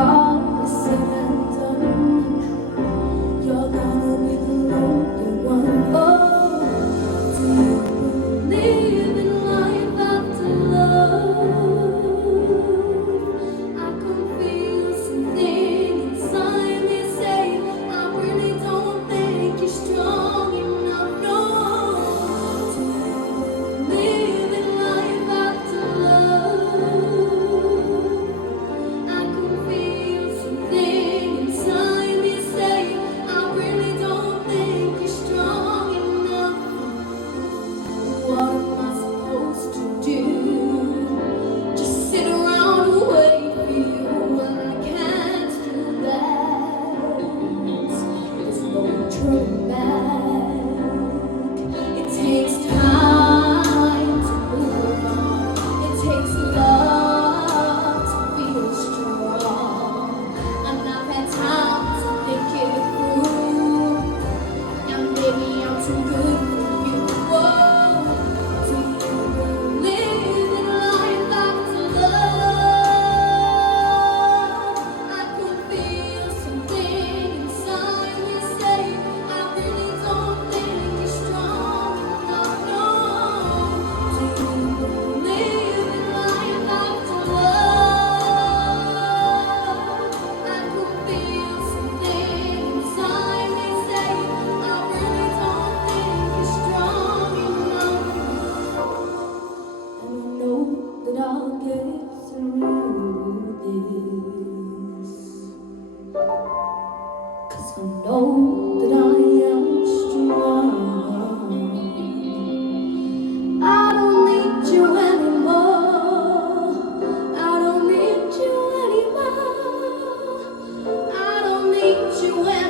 all is said and done, you're gonna be the lonely one. Oh, do you believe in life after love? I can feel something inside me say, I really don't think you're strong enough. No, do you believe in life after love? I can feel something inside me say, I really don't think you're strong enough. What am I supposed to do? Just sit around and wait for you? Well, I can't do that. There's no turning back. It takes time to move on. It takes love to feel strong. And I've had time to think it through. And maybe I'm too good for you. Whoa, do you live in life after love? I can feel something inside me say, I really don't think you're strong enough. No, do you live in life after love? I can feel something inside me say, I really don't think you're strong enough. And I know that I'll get through this, 'cause I know that I am strong. I don't need you anymore. I don't need you anymore. I don't need you anymore.